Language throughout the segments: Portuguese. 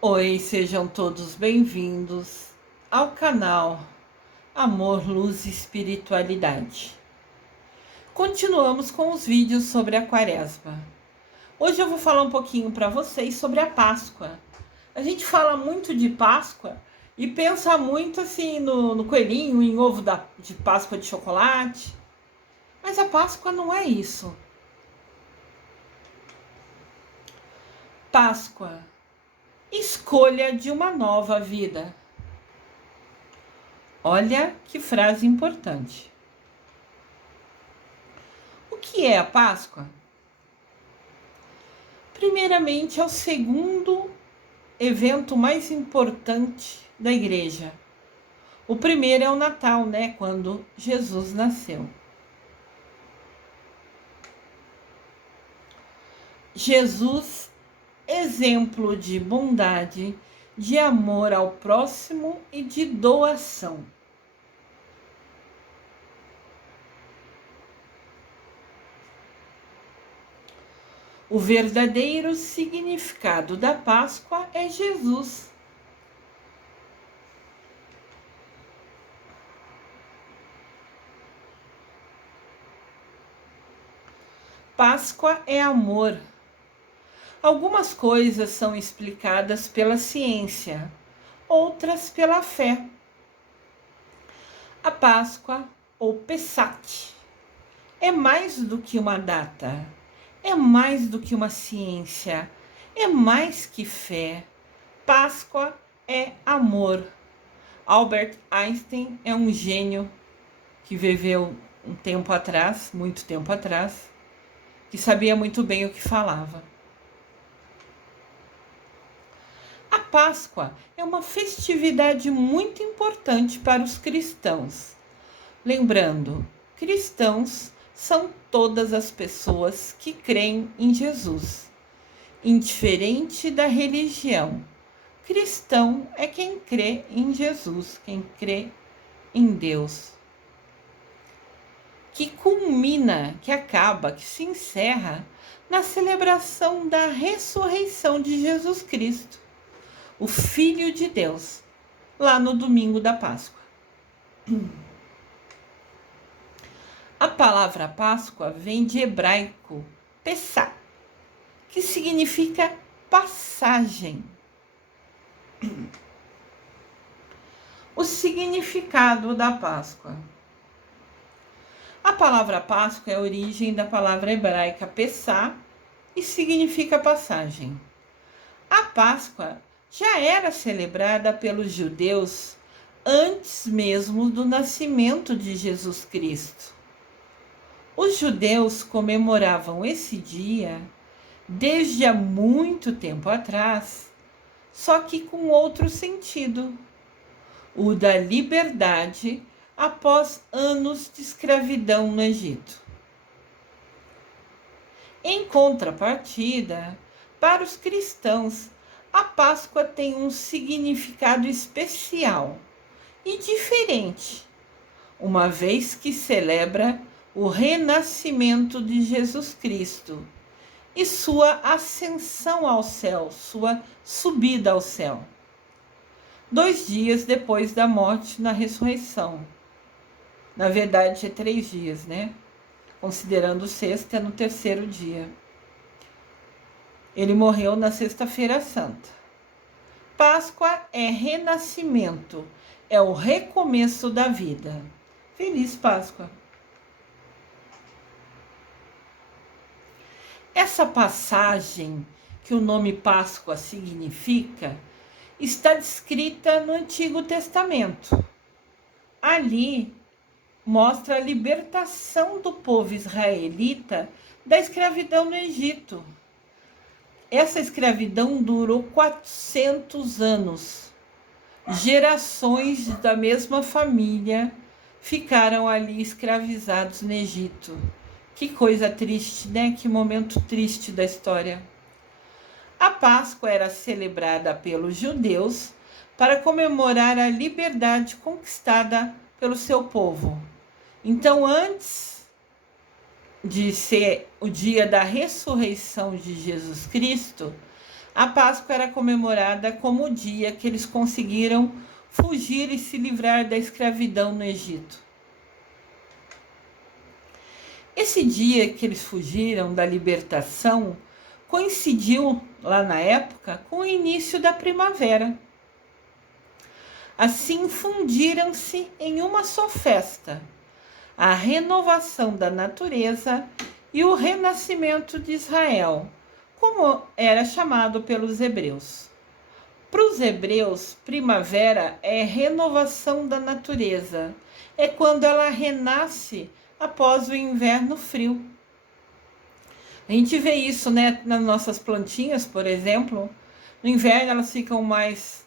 Oi, sejam todos bem-vindos ao canal Amor, Luz e Espiritualidade. Continuamos com os vídeos sobre a Quaresma. Hoje eu vou falar um pouquinho para vocês sobre a Páscoa. A gente fala muito de Páscoa e pensa muito assim no coelhinho, em ovo de Páscoa de chocolate. Mas a Páscoa não é isso. Páscoa, escolha de uma nova vida. Olha que frase importante. O que é a Páscoa? Primeiramente, é o segundo evento mais importante da igreja. O primeiro é o Natal, né? Quando Jesus nasceu. Jesus, exemplo de bondade, de amor ao próximo e de doação. O verdadeiro significado da Páscoa é Jesus. Páscoa é amor. Algumas coisas são explicadas pela ciência, outras pela fé. A Páscoa, ou Pessach, é mais do que uma data, é mais do que uma ciência, é mais que fé. Páscoa é amor. Albert Einstein é um gênio que viveu um tempo atrás, muito tempo atrás, que sabia muito bem o que falava. A Páscoa é uma festividade muito importante para os cristãos. Lembrando, cristãos são todas as pessoas que creem em Jesus, indiferente da religião. Cristão é quem crê em Jesus, quem crê em Deus. Que culmina, que acaba, que se encerra na celebração da ressurreição de Jesus Cristo, o Filho de Deus, lá no domingo da Páscoa. A palavra Páscoa vem de hebraico Pessah, que significa passagem. O significado da Páscoa. A palavra Páscoa é a origem da palavra hebraica Pessah e significa passagem. A Páscoa já era celebrada pelos judeus antes mesmo do nascimento de Jesus Cristo. Os judeus comemoravam esse dia desde há muito tempo atrás, só que com outro sentido, o da liberdade após anos de escravidão no Egito. Em contrapartida, para os cristãos, a Páscoa tem um significado especial e diferente, uma vez que celebra o renascimento de Jesus Cristo e sua ascensão ao céu, sua subida ao céu, 2 dias depois da morte na ressurreição. Na verdade, é 3 dias, né? Considerando sexta, é no 3º dia. Ele morreu na Sexta-feira Santa. Páscoa é renascimento, é o recomeço da vida. Feliz Páscoa! Essa passagem, que o nome Páscoa significa, está descrita no Antigo Testamento. Ali mostra a libertação do povo israelita da escravidão no Egito. Essa escravidão durou 400 anos. Gerações da mesma família ficaram ali escravizados no Egito. Que coisa triste, né? Que momento triste da história. A Páscoa era celebrada pelos judeus para comemorar a liberdade conquistada pelo seu povo. Então, antes de ser o dia da ressurreição de Jesus Cristo, A Páscoa era comemorada como o dia que eles conseguiram fugir e se livrar da escravidão no Egito. Esse dia que eles fugiram da libertação coincidiu, lá na época, com o início da primavera. Assim fundiram-se em uma só festa, a renovação da natureza e o renascimento de Israel, como era chamado pelos hebreus. Para os hebreus, primavera é renovação da natureza, é quando ela renasce após o inverno frio. A gente vê isso, né, nas nossas plantinhas, por exemplo. No inverno elas ficam mais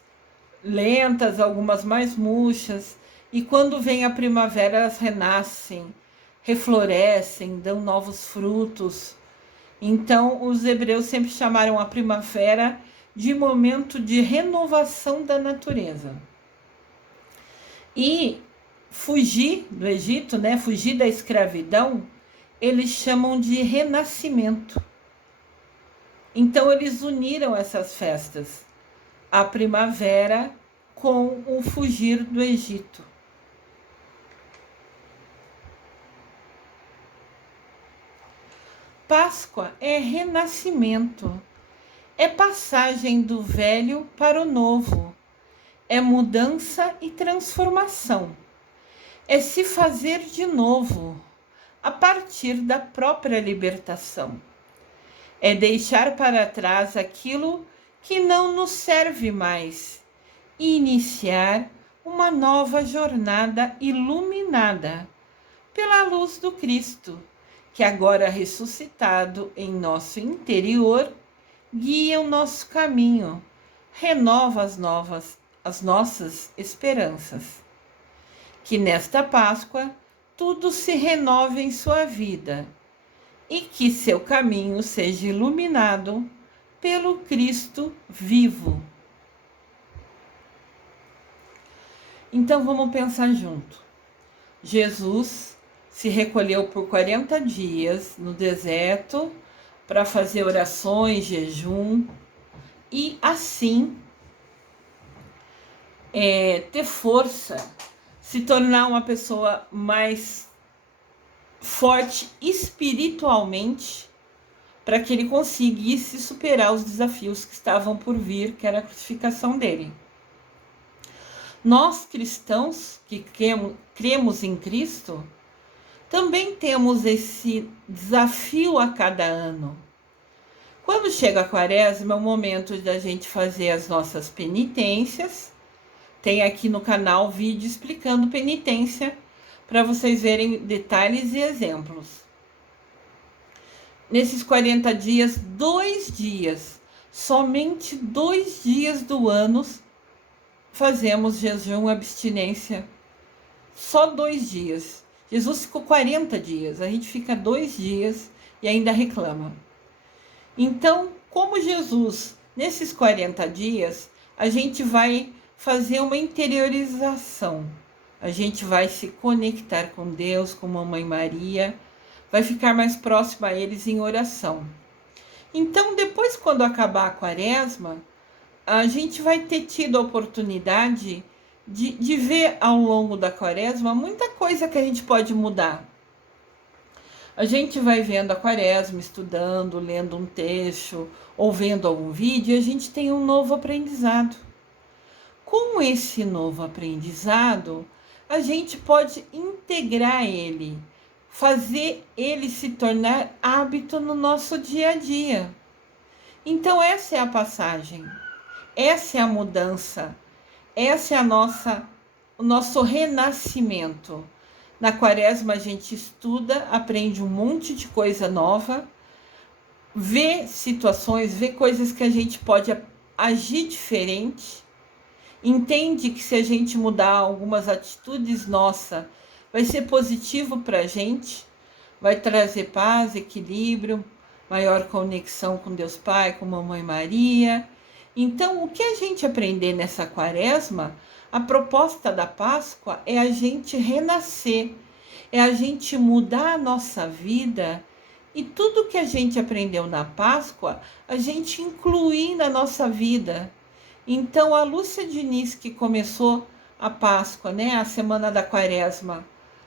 lentas, algumas mais murchas, e quando vem a primavera elas renascem, reflorescem, dão novos frutos. Então os hebreus sempre chamaram a primavera de momento de renovação da natureza. E fugir do Egito, né, fugir da escravidão, eles chamam de renascimento. Então eles uniram essas festas, a primavera com o fugir do Egito. Páscoa é renascimento, é passagem do velho para o novo, é mudança e transformação, é se fazer de novo, a partir da própria libertação. É deixar para trás aquilo que não nos serve mais e iniciar uma nova jornada iluminada pela luz do Cristo, que agora ressuscitado em nosso interior, guia o nosso caminho, renova as nossas esperanças. Que nesta Páscoa tudo se renove em sua vida e que seu caminho seja iluminado pelo Cristo vivo. Então vamos pensar junto. Jesus se recolheu por 40 dias no deserto para fazer orações, jejum e assim ter força, se tornar uma pessoa mais forte espiritualmente, para que ele conseguisse superar os desafios que estavam por vir, que era a crucificação dele. Nós cristãos que cremos em Cristo, também temos esse desafio a cada ano. Quando chega a Quaresma, é o momento da gente fazer as nossas penitências. Tem aqui no canal vídeo explicando penitência, para vocês verem detalhes e exemplos. Nesses 40 dias, 2 dias, somente 2 dias do ano, fazemos jejum, abstinência. Só 2 dias. Jesus ficou 40 dias, a gente fica 2 dias e ainda reclama. Então, como Jesus, nesses 40 dias, a gente vai fazer uma interiorização. A gente vai se conectar com Deus, com Mamãe Maria, vai ficar mais próximo a eles em oração. Então, depois, quando acabar a Quaresma, a gente vai ter tido a oportunidade de ver ao longo da Quaresma muita coisa que a gente pode mudar. A gente vai vendo a Quaresma, estudando, lendo um texto, ou vendo algum vídeo, e a gente tem um novo aprendizado. Com esse novo aprendizado, a gente pode integrar ele, fazer ele se tornar hábito no nosso dia a dia. Então essa é a passagem, essa é a mudança, essa é o nosso renascimento. Na Quaresma a gente estuda, aprende um monte de coisa nova, vê situações, vê coisas que a gente pode agir diferente, entende que se a gente mudar algumas atitudes nossas, vai ser positivo para a gente, vai trazer paz, equilíbrio, maior conexão com Deus Pai, com Mamãe Maria. Então, o que a gente aprender nessa Quaresma, a proposta da Páscoa é a gente renascer, é a gente mudar a nossa vida E tudo que a gente aprendeu na Páscoa, a gente inclui na nossa vida. Então, a Lúcia Diniz, que começou a Páscoa, né, a semana da Quaresma,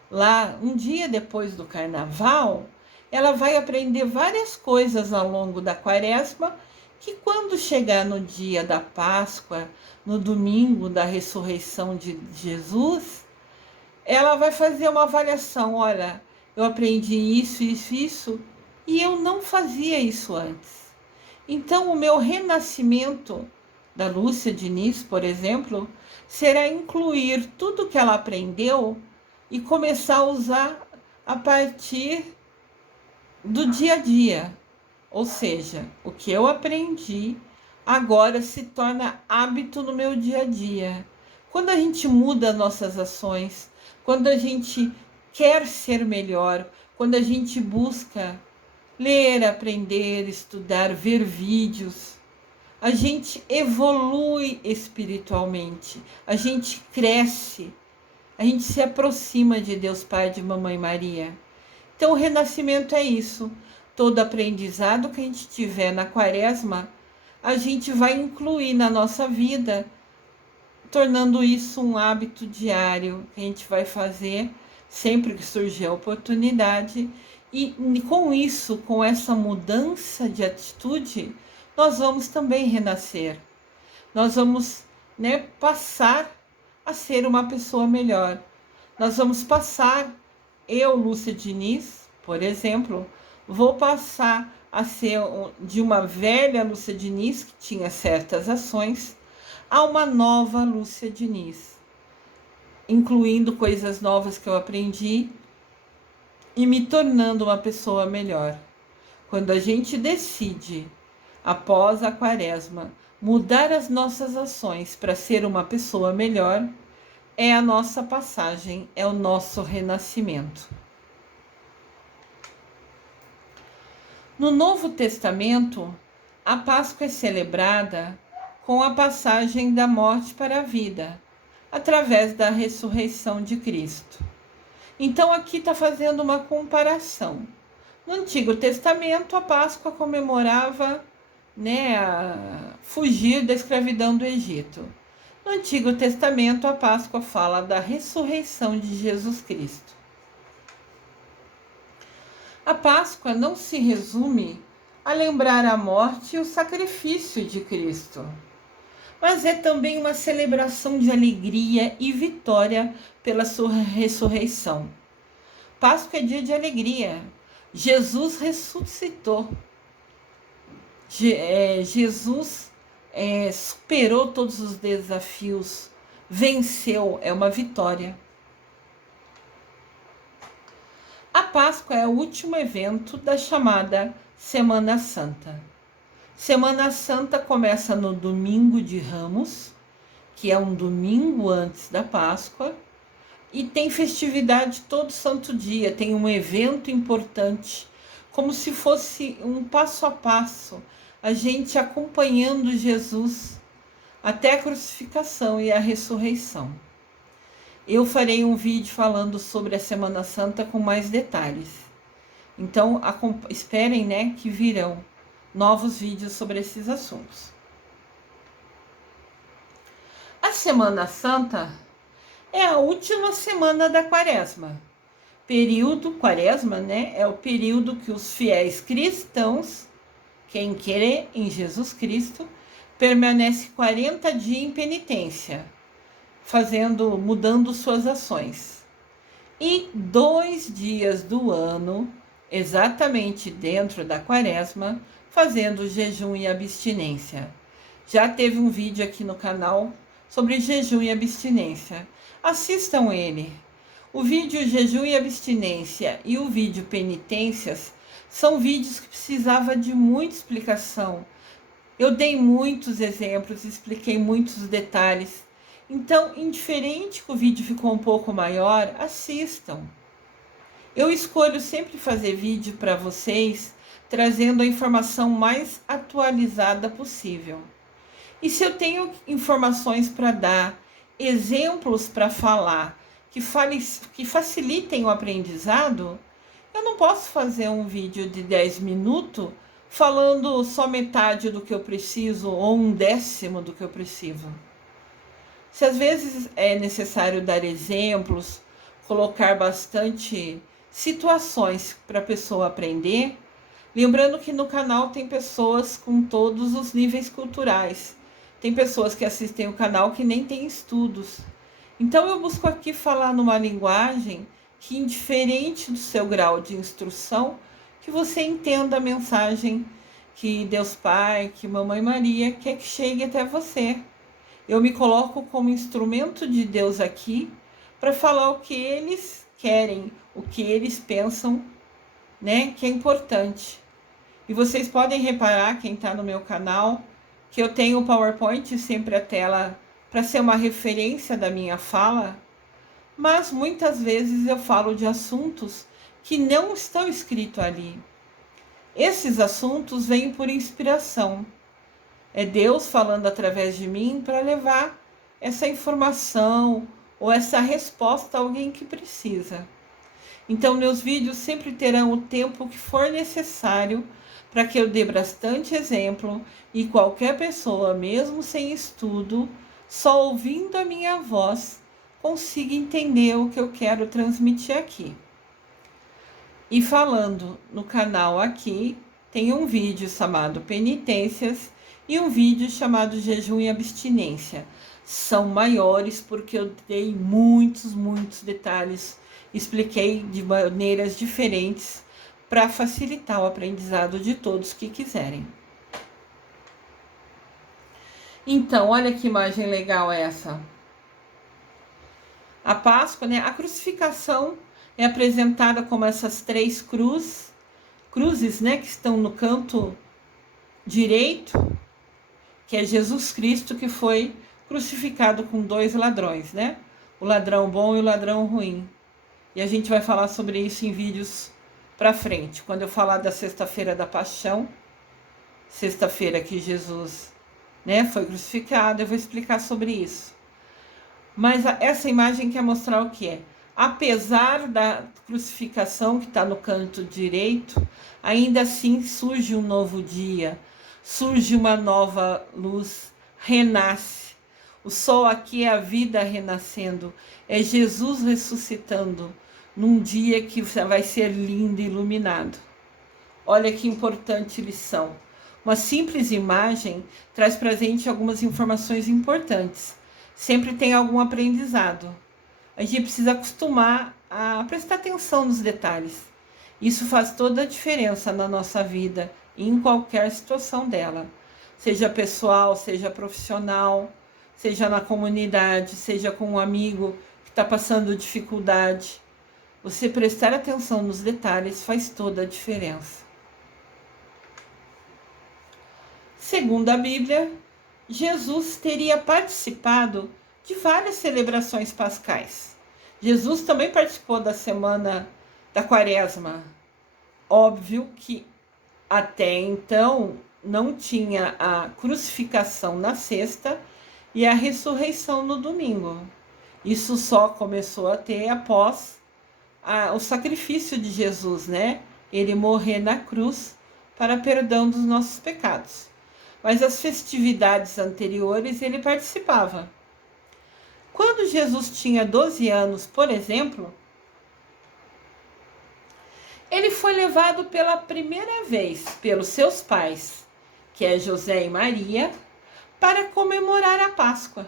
lá um dia depois do Carnaval, ela vai aprender várias coisas ao longo da Quaresma, que quando chegar no dia da Páscoa, no domingo da ressurreição de Jesus, ela vai fazer uma avaliação. Olha, eu aprendi isso, e eu não fazia isso antes. Então, o meu renascimento da Lúcia Diniz, por exemplo, será incluir tudo que ela aprendeu e começar a usar a partir do dia a dia. Ou seja, o que eu aprendi agora se torna hábito no meu dia a dia. Quando a gente muda nossas ações, quando a gente quer ser melhor, quando a gente busca ler, aprender, estudar, ver vídeos, a gente evolui espiritualmente, a gente cresce, a gente se aproxima de Deus Pai, de Mamãe Maria. Então, o renascimento é isso. Todo aprendizado que a gente tiver na Quaresma, a gente vai incluir na nossa vida, tornando isso um hábito diário que a gente vai fazer sempre que surgir a oportunidade. E com isso, com essa mudança de atitude, nós vamos também renascer. Nós vamos, passar a ser uma pessoa melhor. Nós vamos passar, eu, Lúcia Diniz, por exemplo, vou passar a ser de uma velha Lúcia Diniz, que tinha certas ações, a uma nova Lúcia Diniz, incluindo coisas novas que eu aprendi e me tornando uma pessoa melhor. Quando a gente decide, após a Quaresma, mudar as nossas ações para ser uma pessoa melhor, é a nossa passagem, é o nosso renascimento. No Novo Testamento, a Páscoa é celebrada com a passagem da morte para a vida, através da ressurreição de Cristo. Então, aqui está fazendo uma comparação. No Antigo Testamento, a Páscoa comemorava, fugir da escravidão do Egito. No Antigo Testamento, a Páscoa fala da ressurreição de Jesus Cristo. A Páscoa não se resume a lembrar a morte e o sacrifício de Cristo, mas é também uma celebração de alegria e vitória pela sua ressurreição. Páscoa é dia de alegria. Jesus ressuscitou. Jesus superou todos os desafios, venceu, é uma vitória. A Páscoa é o último evento da chamada Semana Santa. Semana Santa começa no domingo de Ramos, que é um domingo antes da Páscoa, e tem festividade todo santo dia, tem um evento importante, como se fosse um passo a passo, a gente acompanhando Jesus até a crucificação e a ressurreição. Eu farei um vídeo falando sobre a Semana Santa com mais detalhes. Então, esperem, que virão novos vídeos sobre esses assuntos. A Semana Santa é a última semana da Quaresma. Quaresma, é o período que os fiéis cristãos, quem crê em Jesus Cristo, permanece 40 dias em penitência, mudando suas ações. E 2 dias do ano, exatamente dentro da Quaresma, fazendo jejum e abstinência. Já teve um vídeo aqui no canal sobre jejum e abstinência. Assistam ele. O vídeo jejum e abstinência e o vídeo penitências são vídeos que precisava de muita explicação. Eu dei muitos exemplos, expliquei muitos detalhes. Então, indiferente que o vídeo ficou um pouco maior, assistam. Eu escolho sempre fazer vídeo para vocês, trazendo a informação mais atualizada possível. E se eu tenho informações para dar, exemplos para falar, que facilitem o aprendizado, Eu não posso fazer um vídeo de 10 minutos falando só metade do que eu preciso ou um décimo do que eu preciso. Se às vezes é necessário dar exemplos, colocar bastante situações para a pessoa aprender, lembrando que no canal tem pessoas com todos os níveis culturais. Tem pessoas que assistem o canal que nem têm estudos. Então eu busco aqui falar numa linguagem que, indiferente do seu grau de instrução, que você entenda a mensagem que Deus Pai, que Mamãe Maria quer que chegue até você. Eu me coloco como instrumento de Deus aqui para falar o que eles querem, o que eles pensam, né, que é importante. E vocês podem reparar, quem está no meu canal, que eu tenho o PowerPoint sempre a tela para ser uma referência da minha fala, mas muitas vezes eu falo de assuntos que não estão escritos ali. Esses assuntos vêm por inspiração. É Deus falando através de mim para levar essa informação ou essa resposta a alguém que precisa. Então, meus vídeos sempre terão o tempo que for necessário para que eu dê bastante exemplo e qualquer pessoa, mesmo sem estudo, só ouvindo a minha voz, consiga entender o que eu quero transmitir aqui. E falando no canal aqui, tem um vídeo chamado Penitências e um vídeo chamado Jejum e Abstinência. São maiores porque eu dei muitos detalhes, expliquei de maneiras diferentes para facilitar o aprendizado de todos que quiserem. Então, olha que imagem legal essa. A Páscoa, né? A crucificação é apresentada como essas 3 cruzes, né, que estão no canto direito, que é Jesus Cristo que foi crucificado com 2 ladrões, né? O ladrão bom e o ladrão ruim. E a gente vai falar sobre isso em vídeos para frente. Quando eu falar da sexta-feira da Paixão, sexta-feira que Jesus, né, foi crucificado, eu vou explicar sobre isso. Mas essa imagem quer mostrar o que é. Apesar da crucificação que está no canto direito, ainda assim surge um novo dia, surge uma nova luz, renasce. O sol aqui é a vida renascendo, é Jesus ressuscitando num dia que vai ser lindo e iluminado. Olha que importante lição. Uma simples imagem traz para a gente algumas informações importantes. Sempre tem algum aprendizado. A gente precisa acostumar a prestar atenção nos detalhes. Isso faz toda a diferença na nossa vida e em qualquer situação dela. Seja pessoal, seja profissional, seja na comunidade, seja com um amigo que está passando dificuldade. Você prestar atenção nos detalhes faz toda a diferença. Segundo a Bíblia, Jesus teria participado de várias celebrações pascais. Jesus também participou da semana da Quaresma. Óbvio que até então não tinha a crucificação na sexta e a ressurreição no domingo. Isso só começou a ter após o sacrifício de Jesus, né? Ele morrer na cruz para perdão dos nossos pecados. Mas as festividades anteriores ele participava. Quando Jesus tinha 12 anos, por exemplo, ele foi levado pela primeira vez pelos seus pais, que é José e Maria, para comemorar a Páscoa.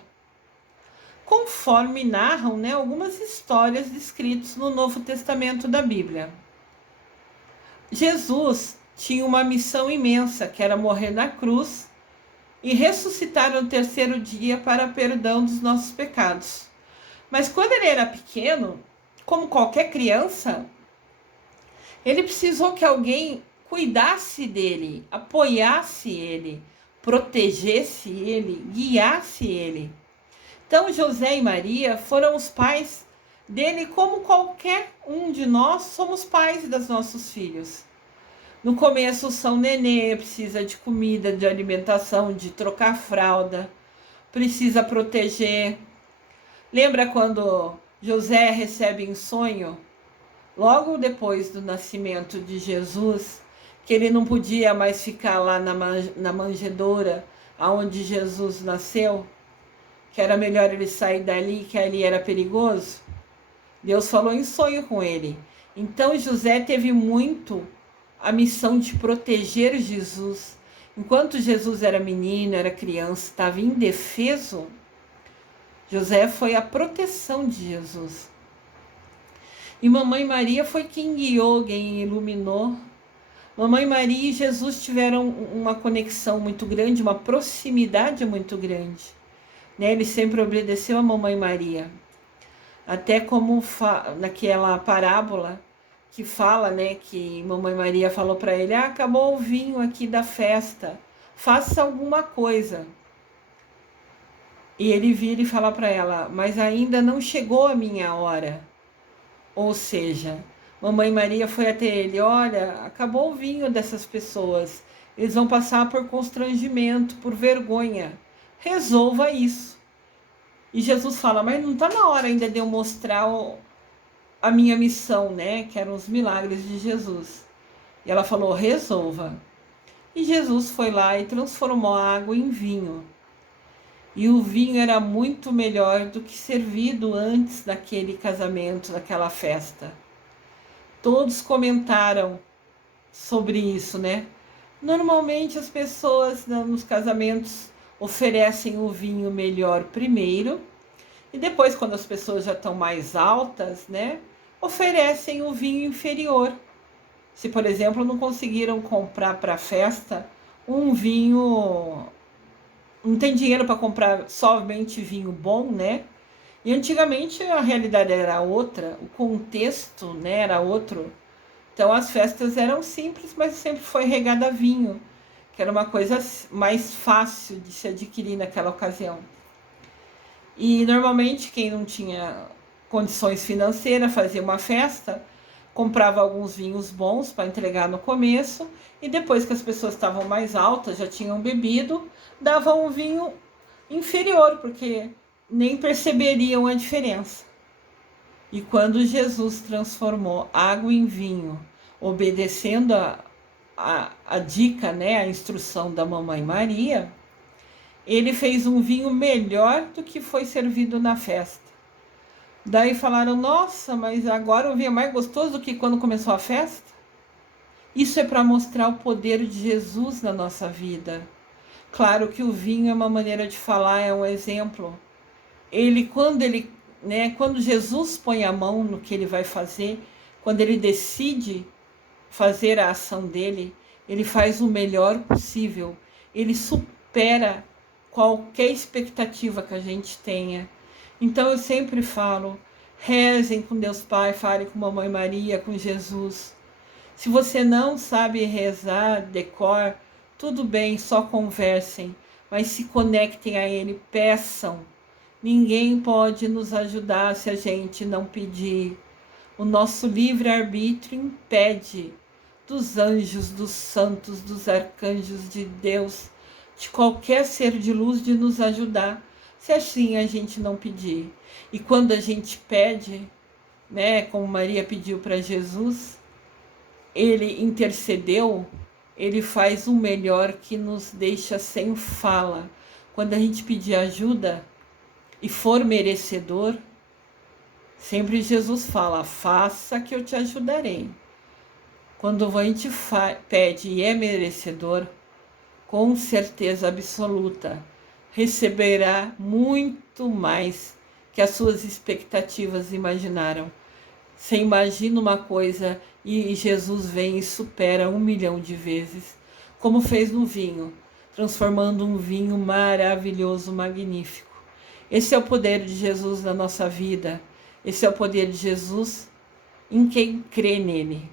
Conforme narram, né, algumas histórias descritas no Novo Testamento da Bíblia. Jesus tinha uma missão imensa, que era morrer na cruz e ressuscitar no terceiro dia para perdão dos nossos pecados. Mas quando ele era pequeno, como qualquer criança, ele precisou que alguém cuidasse dele, apoiasse ele, protegesse ele, guiasse ele. Então, José e Maria foram os pais dele, como qualquer um de nós somos pais dos nossos filhos. No começo são nenê, precisa de comida, de alimentação, de trocar fralda, precisa proteger. Lembra quando José recebe em sonho logo depois do nascimento de Jesus, que ele não podia mais ficar lá na manjedoura aonde Jesus nasceu, que era melhor ele sair dali, que ali era perigoso. Deus falou em sonho com ele. Então José teve muito a missão de proteger Jesus. Enquanto Jesus era menino, era criança, estava indefeso, José foi a proteção de Jesus. E Mamãe Maria foi quem guiou, quem iluminou. Mamãe Maria e Jesus tiveram uma conexão muito grande, uma proximidade muito grande. Né? Ele sempre obedeceu a Mamãe Maria. Até como naquela parábola que fala, né, que Mamãe Maria falou para ele: acabou o vinho aqui da festa, faça alguma coisa. E ele vira e fala para ela: mas ainda não chegou a minha hora. Ou seja, Mamãe Maria foi até ele: olha, acabou o vinho dessas pessoas, eles vão passar por constrangimento, por vergonha, resolva isso. E Jesus fala: mas não está na hora ainda de eu mostrar a minha missão, né? Que eram os milagres de Jesus. E ela falou: resolva. E Jesus foi lá e transformou a água em vinho. E o vinho era muito melhor do que servido antes daquele casamento, daquela festa. Todos comentaram sobre isso, né? Normalmente as pessoas nos casamentos oferecem o vinho melhor primeiro, e depois, quando as pessoas já estão mais altas, né, oferecem o vinho inferior. Se, por exemplo, não conseguiram comprar para a festa um vinho, não tem dinheiro para comprar somente vinho bom, né? E antigamente a realidade era outra, o contexto, né, era outro. Então as festas eram simples, mas sempre foi regada a vinho, que era uma coisa mais fácil de se adquirir naquela ocasião. E normalmente quem não tinha condições financeiras fazia uma festa, comprava alguns vinhos bons para entregar no começo, e depois que as pessoas estavam mais altas, já tinham bebido, dava um vinho inferior, porque nem perceberiam a diferença. E quando Jesus transformou água em vinho, obedecendo a dica, né, a instrução da Mamãe Maria, ele fez um vinho melhor do que foi servido na festa. Daí falaram: nossa, mas agora o vinho é mais gostoso do que quando começou a festa? Isso é para mostrar o poder de Jesus na nossa vida. Claro que o vinho é uma maneira de falar, é um exemplo. Quando Jesus põe a mão no que ele vai fazer, quando ele decide fazer a ação dele, ele faz o melhor possível. Ele supera qualquer expectativa que a gente tenha. Então eu sempre falo: rezem com Deus Pai, falem com Mamãe Maria, com Jesus. Se você não sabe rezar, decor, tudo bem, só conversem, mas se conectem a Ele, peçam. Ninguém pode nos ajudar se a gente não pedir. O nosso livre-arbítrio impede dos anjos, dos santos, dos arcanjos de Deus, de qualquer ser de luz de nos ajudar, se assim a gente não pedir. E quando a gente pede, né, como Maria pediu para Jesus, ele intercedeu, ele faz o melhor que nos deixa sem fala. Quando a gente pedir ajuda e for merecedor, sempre Jesus fala: faça que eu te ajudarei. Quando a gente pede e é merecedor, com certeza absoluta, receberá muito mais que as suas expectativas imaginaram. Você imagina uma coisa e Jesus vem e supera 1 milhão de vezes, como fez no vinho, transformando um vinho maravilhoso, magnífico. Esse é o poder de Jesus na nossa vida. Esse é o poder de Jesus em quem crê nele.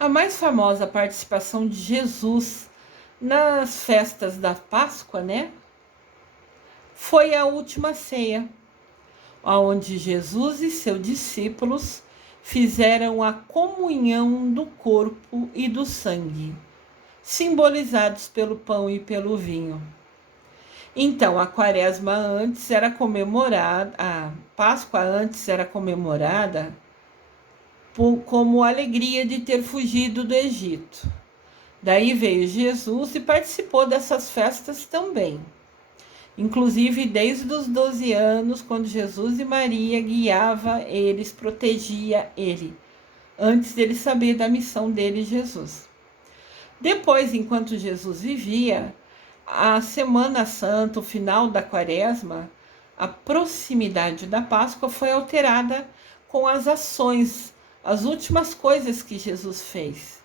A mais famosa participação de Jesus nas festas da Páscoa, né, foi a última ceia, onde Jesus e seus discípulos fizeram a comunhão do corpo e do sangue, simbolizados pelo pão e pelo vinho. Então, a quaresma antes era comemorada, a Páscoa antes era comemorada como a alegria de ter fugido do Egito. Daí veio Jesus e participou dessas festas também. Inclusive desde os 12 anos, quando Jesus e Maria guiava eles, protegia ele, antes dele saber da missão dele, Jesus. Depois, enquanto Jesus vivia, a Semana Santa, o final da Quaresma, a proximidade da Páscoa foi alterada com as ações, as últimas coisas que Jesus fez.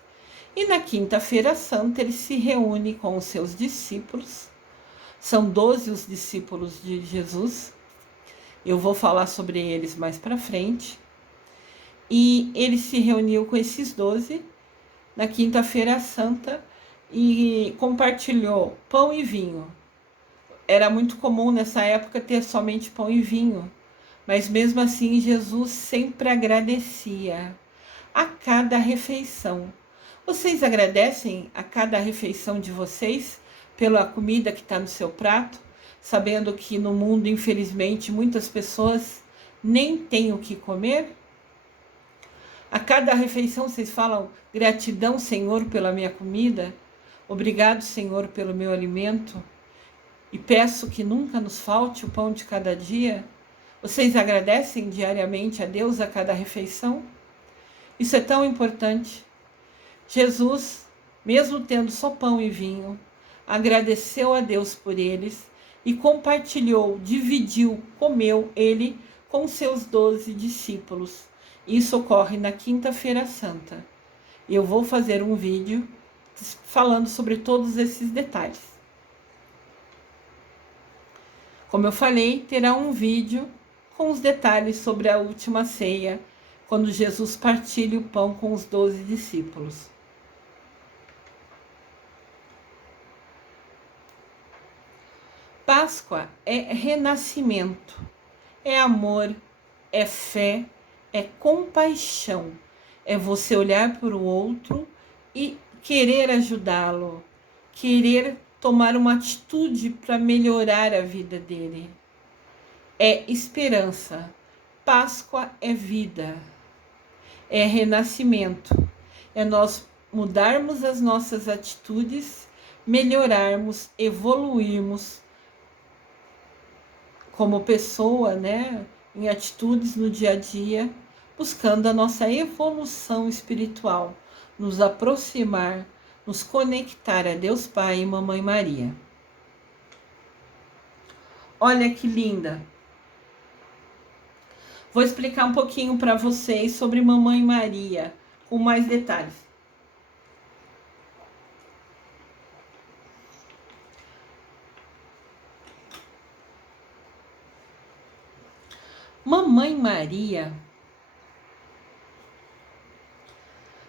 E na Quinta-feira Santa ele se reúne com os seus discípulos. São 12 os discípulos de Jesus. Eu vou falar sobre eles mais para frente. E ele se reuniu com esses 12 na Quinta-feira Santa e compartilhou pão e vinho. Era muito comum nessa época ter somente pão e vinho, mas mesmo assim Jesus sempre agradecia a cada refeição. Vocês agradecem a cada refeição de vocês pela comida que está no seu prato, sabendo que no mundo, infelizmente, muitas pessoas nem têm o que comer? A cada refeição vocês falam: gratidão, Senhor, pela minha comida, obrigado, Senhor, pelo meu alimento, e peço que nunca nos falte o pão de cada dia. Vocês agradecem diariamente a Deus a cada refeição? Isso é tão importante. Jesus, mesmo tendo só pão e vinho, agradeceu a Deus por eles e compartilhou, dividiu, comeu ele com seus 12 discípulos. Isso ocorre na Quinta-feira Santa. Eu vou fazer um vídeo falando sobre todos esses detalhes. Como eu falei, terá um vídeo com os detalhes sobre a última ceia, quando Jesus partilha o pão com os 12 discípulos. Páscoa é renascimento, é amor, é fé, é compaixão, é você olhar para o outro e querer ajudá-lo, querer tomar uma atitude para melhorar a vida dele. É esperança. Páscoa é vida, é renascimento, é nós mudarmos as nossas atitudes, melhorarmos, evoluirmos como pessoa, né, em atitudes no dia a dia, buscando a nossa evolução espiritual, nos aproximar, nos conectar a Deus Pai e Mamãe Maria. Olha que linda! Vou explicar um pouquinho para vocês sobre Mamãe Maria, com mais detalhes. Mamãe Maria,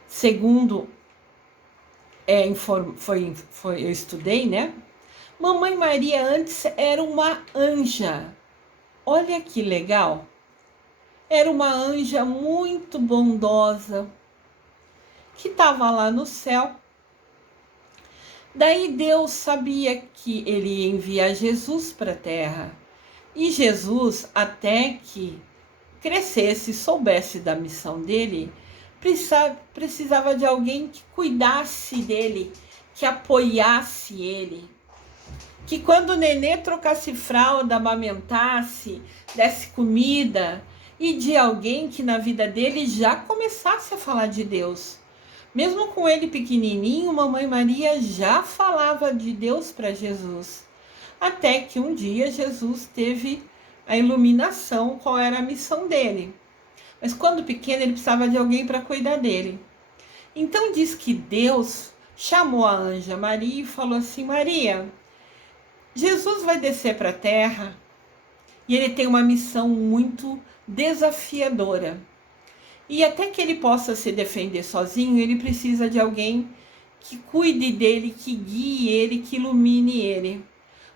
segundo eu estudei, né? Mamãe Maria antes era uma anja. Olha que legal! Era uma anja muito bondosa, que estava lá no céu. Daí Deus sabia que ele ia enviar Jesus para a terra. E Jesus, até que crescesse, soubesse da missão dele, precisava de alguém que cuidasse dele, que apoiasse ele. Que quando o nenê trocasse fralda, amamentasse, desse comida, e de alguém que na vida dele já começasse a falar de Deus. Mesmo com ele pequenininho, Mamãe Maria já falava de Deus para Jesus. Até que um dia Jesus teve a iluminação, qual era a missão dele. Mas quando pequeno, ele precisava de alguém para cuidar dele. Então diz que Deus chamou a anja Maria e falou assim: Maria, Jesus vai descer para a terra e ele tem uma missão muito desafiadora. E até que ele possa se defender sozinho, ele precisa de alguém que cuide dele, que guie ele, que ilumine ele.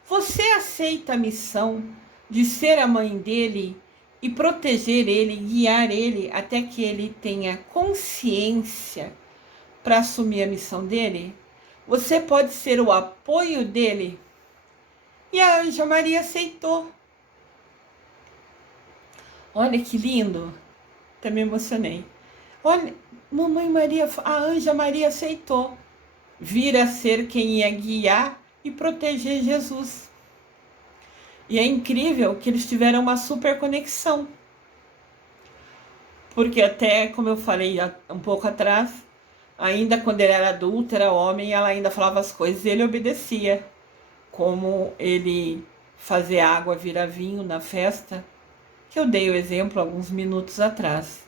Você aceita a missão de ser a mãe dele e proteger ele, guiar ele até que ele tenha consciência para assumir a missão dele? Você pode ser o apoio dele? E a Anja Maria aceitou. Olha que lindo. Até me emocionei. Olha, Mamãe Maria, a Anja Maria aceitou vir a ser quem ia guiar e proteger Jesus. E é incrível que eles tiveram uma super conexão. Porque até, como eu falei um pouco atrás, ainda quando ele era adulto, era homem, ela ainda falava as coisas e ele obedecia. Como ele fazer água virar vinho na festa, que eu dei o exemplo alguns minutos atrás.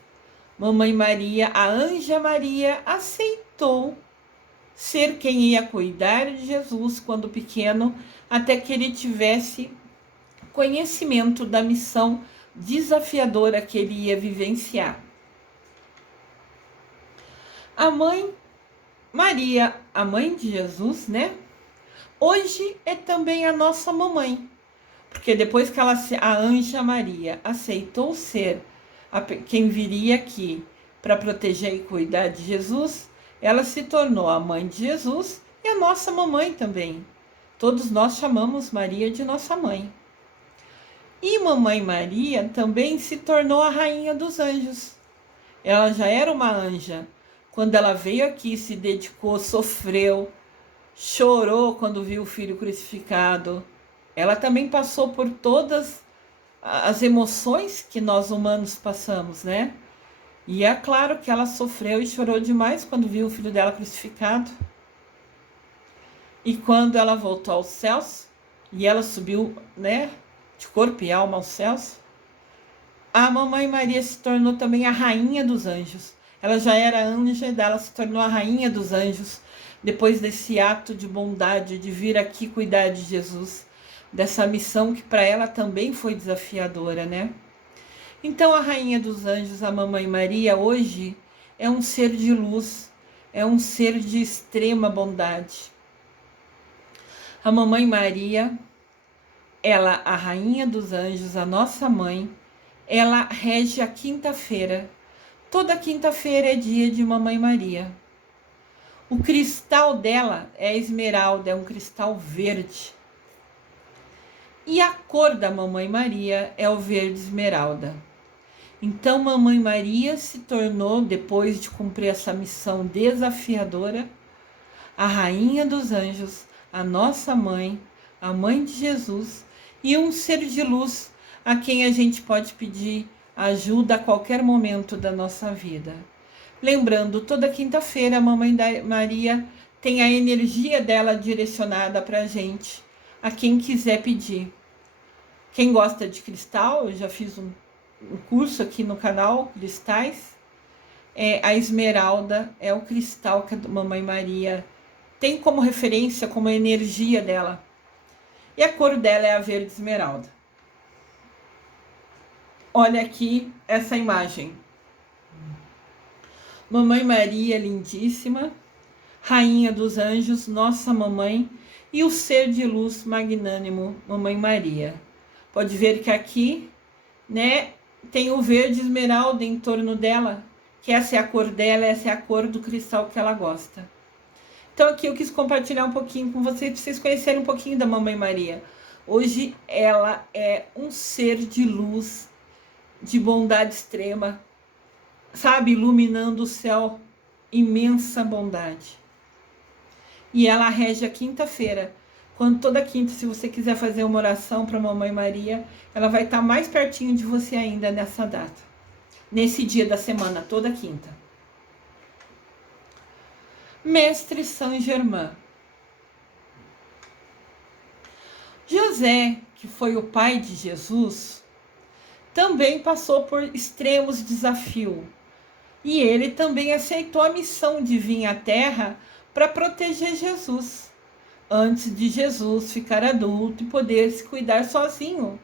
Mamãe Maria, a Anja Maria, aceitou ser quem ia cuidar de Jesus quando pequeno, até que ele tivesse conhecimento da missão desafiadora que ele ia vivenciar. A mãe Maria, a mãe de Jesus, né? Hoje é também a nossa mamãe, porque depois que a Anja Maria aceitou ser quem viria aqui para proteger e cuidar de Jesus, ela se tornou a mãe de Jesus e a nossa mamãe também. Todos nós chamamos Maria de nossa mãe. E Mamãe Maria também se tornou a rainha dos anjos. Ela já era uma anja. Quando ela veio aqui, se dedicou, sofreu, chorou quando viu o filho crucificado. Ela também passou por todas as emoções que nós humanos passamos, né? E é claro que ela sofreu e chorou demais quando viu o filho dela crucificado. E quando ela voltou aos céus, e ela subiu, né, de corpo e alma aos céus, a Mamãe Maria se tornou também a rainha dos anjos. Ela já era anja e ela se tornou a rainha dos anjos, depois desse ato de bondade, de vir aqui cuidar de Jesus, dessa missão que para ela também foi desafiadora, né? Então a rainha dos anjos, a Mamãe Maria, hoje é um ser de luz, é um ser de extrema bondade. A Mamãe Maria, ela, a rainha dos anjos, a nossa mãe, ela rege a quinta-feira. Toda quinta-feira é dia de Mamãe Maria. O cristal dela é esmeralda, é um cristal verde. E a cor da Mamãe Maria é o verde esmeralda. Então, Mamãe Maria se tornou, depois de cumprir essa missão desafiadora, a rainha dos anjos, a nossa mãe, a mãe de Jesus e um ser de luz a quem a gente pode pedir ajuda a qualquer momento da nossa vida. Lembrando, toda quinta-feira a Mamãe Maria tem a energia dela direcionada para a gente, a quem quiser pedir. Quem gosta de cristal, eu já fiz um curso aqui no canal, Cristais. A esmeralda é o cristal que a Mamãe Maria tem como referência, como energia dela. E a cor dela é a verde esmeralda. Olha aqui essa imagem. Mamãe Maria lindíssima, rainha dos anjos, nossa mamãe, e o ser de luz magnânimo, Mamãe Maria. Pode ver que aqui, né, tem o verde esmeralda em torno dela, que essa é a cor dela, essa é a cor do cristal que ela gosta. Então aqui eu quis compartilhar um pouquinho com vocês, para vocês conhecerem um pouquinho da Mamãe Maria. Hoje ela é um ser de luz, de bondade extrema, sabe, iluminando o céu, imensa bondade. E ela rege a quinta-feira. Quando toda quinta, se você quiser fazer uma oração para a Mamãe Maria, ela vai estar mais pertinho de você ainda nessa data. Nesse dia da semana, toda quinta. Mestre Saint Germain. José, que foi o pai de Jesus, também passou por extremos desafios. E ele também aceitou a missão de vir à Terra para proteger Jesus, antes de Jesus ficar adulto e poder se cuidar sozinho.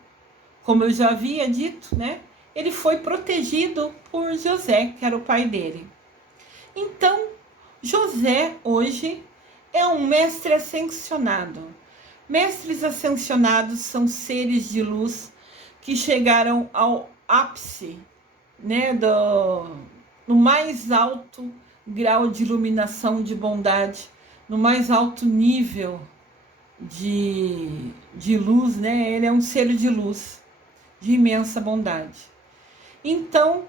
Como eu já havia dito, né? Ele foi protegido por José, que era o pai dele. Então, José hoje é um mestre ascensionado. Mestres ascensionados são seres de luz que chegaram ao ápice, né, no mais alto grau de iluminação, de bondade, no mais alto nível de luz, né? Ele é um ser de luz, de imensa bondade. Então,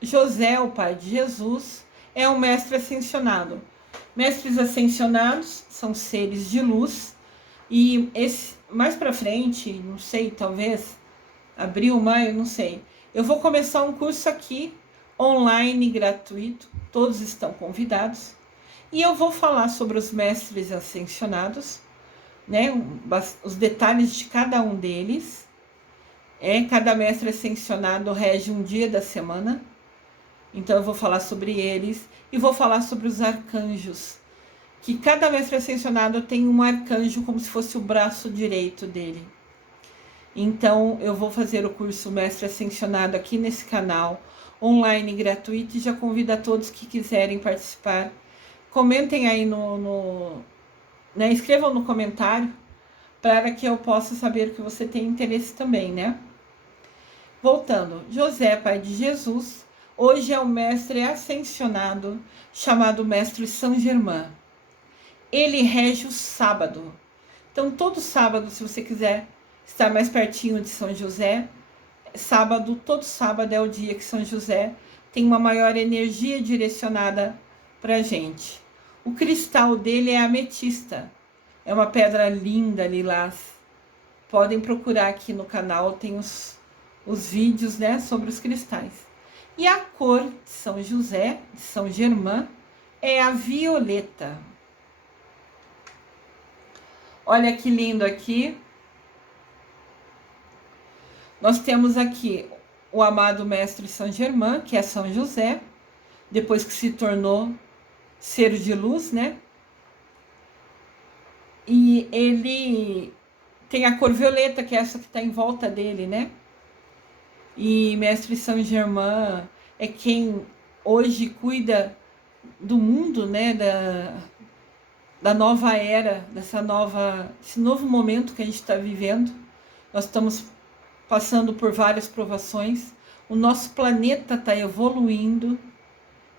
José, o pai de Jesus, é um mestre ascensionado. Mestres ascensionados são seres de luz e mais para frente, não sei, talvez abril, maio, não sei. Eu vou começar um curso aqui online gratuito, todos estão convidados. E eu vou falar sobre os mestres ascensionados, né? Os detalhes de cada um deles. Cada mestre ascensionado rege um dia da semana. Então eu vou falar sobre eles e vou falar sobre os arcanjos. Que cada mestre ascensionado tem um arcanjo como se fosse o braço direito dele. Então eu vou fazer o curso Mestre Ascensionado aqui nesse canal, online gratuito, e já convido a todos que quiserem participar. Comentem aí né, escrevam no comentário para que eu possa saber que você tem interesse também, né? Voltando, José, pai de Jesus, hoje é o mestre ascensionado chamado Mestre Saint Germain. Ele rege o sábado. Então, todo sábado, se você quiser estar mais pertinho de São José, todo sábado é o dia que São José tem uma maior energia direcionada para a gente. O cristal dele é ametista, é uma pedra linda, lilás. Podem procurar aqui no canal, tem os vídeos, né, sobre os cristais. E a cor de São José, de São Germain, é a violeta. Olha que lindo aqui. Nós temos aqui o amado mestre Saint Germain, que é São José, depois que se tornou ser de luz, né? E ele tem a cor violeta, que é essa que está em volta dele, né? E mestre Saint Germain é quem hoje cuida do mundo, né? Da nova era, esse novo momento que a gente está vivendo. Nós estamos passando por várias provações. O nosso planeta está evoluindo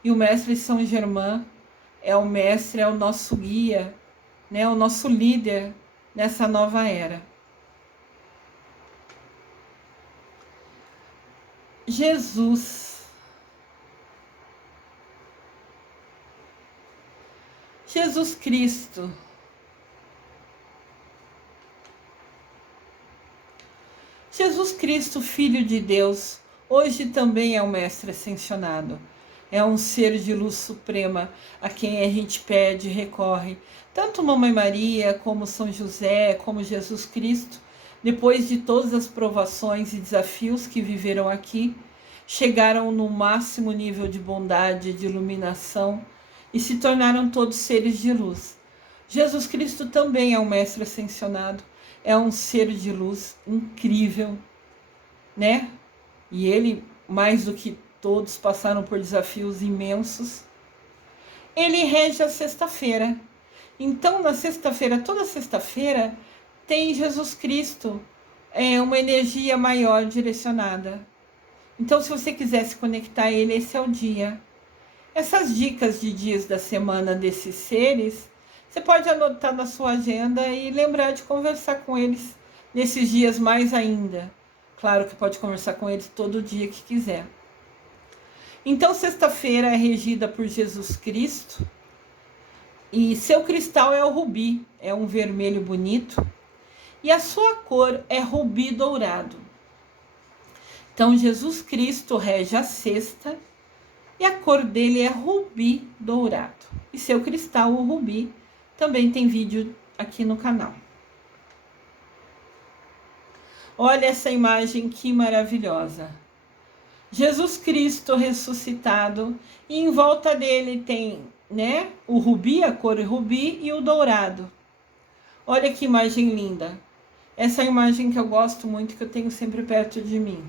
e o mestre Saint Germain é o mestre, é o nosso guia, né? O nosso líder nessa nova era. Jesus Cristo. Jesus Cristo, Filho de Deus, hoje também é um mestre ascensionado. É um ser de luz suprema a quem a gente pede e recorre. Tanto Mamãe Maria, como São José, como Jesus Cristo, depois de todas as provações e desafios que viveram aqui, chegaram no máximo nível de bondade, de iluminação e se tornaram todos seres de luz. Jesus Cristo também é um mestre ascensionado, é um ser de luz incrível, né? E ele, mais do que todos, passaram por desafios imensos. Ele rege a sexta-feira. Então, na sexta-feira, toda sexta-feira, tem Jesus Cristo, uma energia maior direcionada. Então, se você quiser se conectar a ele, esse é o dia. Essas dicas de dias da semana desses seres, você pode anotar na sua agenda e lembrar de conversar com eles nesses dias mais ainda. Claro que pode conversar com eles todo dia que quiser. Então, sexta-feira é regida por Jesus Cristo. E seu cristal é o rubi, é um vermelho bonito. E a sua cor é rubi dourado. Então, Jesus Cristo rege a sexta e a cor dele é rubi dourado. E seu cristal, o rubi, também tem vídeo aqui no canal. Olha essa imagem que maravilhosa. Jesus Cristo ressuscitado e em volta dele tem, né, o rubi, a cor rubi e o dourado. Olha que imagem linda. Essa é a imagem que eu gosto muito, que eu tenho sempre perto de mim.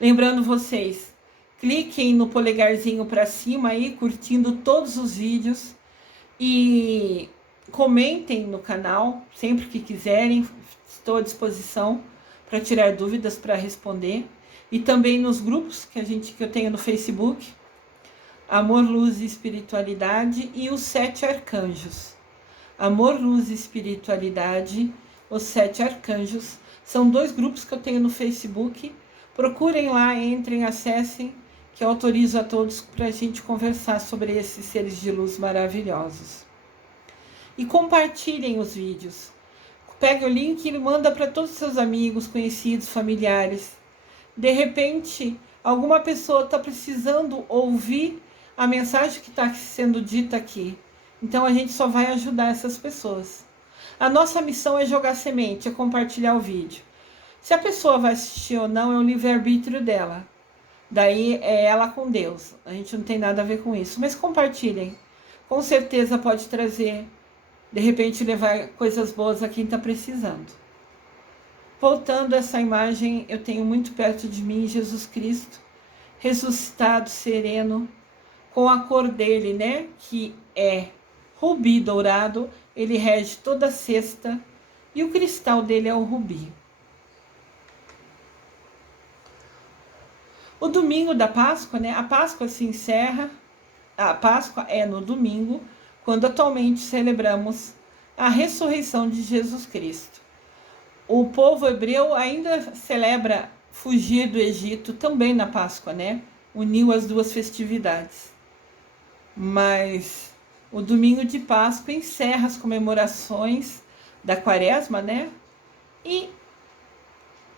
Lembrando vocês, cliquem no polegarzinho para cima aí, curtindo todos os vídeos e comentem no canal sempre que quiserem. Estou à disposição para tirar dúvidas, para responder. E também nos grupos que eu tenho no Facebook, Amor, Luz e Espiritualidade e os 7 Arcanjos. Amor, Luz e Espiritualidade, os 7 Arcanjos. São 2 grupos que eu tenho no Facebook. Procurem lá, entrem, acessem, que eu autorizo a todos para a gente conversar sobre esses seres de luz maravilhosos. E compartilhem os vídeos. Pegue o link e manda para todos os seus amigos, conhecidos, familiares. De repente, alguma pessoa está precisando ouvir a mensagem que está sendo dita aqui. Então a gente só vai ajudar essas pessoas. A nossa missão é jogar semente, é compartilhar o vídeo. Se a pessoa vai assistir ou não, é o livre-arbítrio dela. Daí é ela com Deus. A gente não tem nada a ver com isso. Mas compartilhem. Com certeza pode trazer, de repente, levar coisas boas a quem está precisando. Voltando a essa imagem, eu tenho muito perto de mim Jesus Cristo, ressuscitado, sereno, com a cor dele, né? Que é rubi dourado. Ele rege toda a cesta e o cristal dele é o rubi. O domingo da Páscoa, né? A Páscoa se encerra, a Páscoa é no domingo, quando atualmente celebramos a ressurreição de Jesus Cristo. O povo hebreu ainda celebra fugir do Egito também na Páscoa, né? Uniu as 2 festividades. Mas o domingo de Páscoa encerra as comemorações da Quaresma, né? E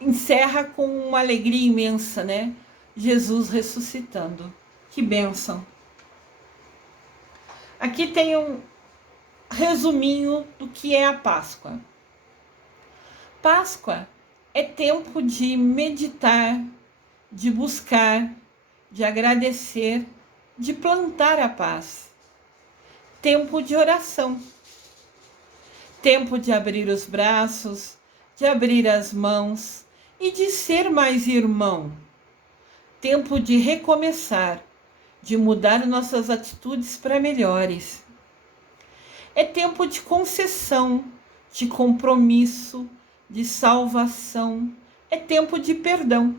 encerra com uma alegria imensa, né? Jesus ressuscitando. Que bênção! Aqui tem um resuminho do que é a Páscoa. Páscoa é tempo de meditar, de buscar, de agradecer, de plantar a paz. Tempo de oração. Tempo de abrir os braços, de abrir as mãos e de ser mais irmão. Tempo de recomeçar, de mudar nossas atitudes para melhores. É tempo de concessão, de compromisso, de salvação. É tempo de perdão.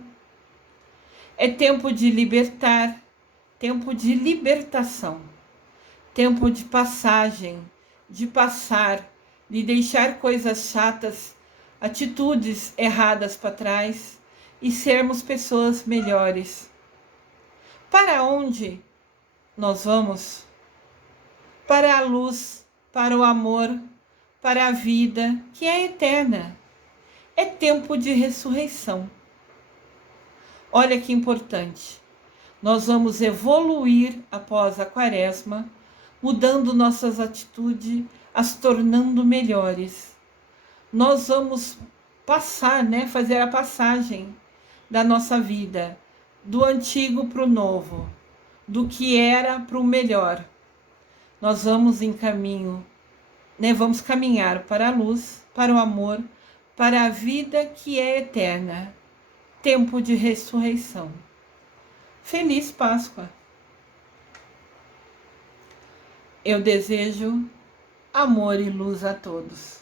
É tempo de libertar, tempo de libertação. Tempo de passagem, de passar, de deixar coisas chatas, atitudes erradas para trás e sermos pessoas melhores. Para onde nós vamos? Para a luz, para o amor, para a vida que é eterna. É tempo de ressurreição. Olha que importante. Nós vamos evoluir após a Quaresma, mudando nossas atitudes, as tornando melhores. Nós vamos passar, né, fazer a passagem da nossa vida, do antigo para o novo, do que era para o melhor. Nós vamos em caminho, né, vamos caminhar para a luz, para o amor, para a vida que é eterna. Tempo de ressurreição. Feliz Páscoa! Eu desejo amor e luz a todos.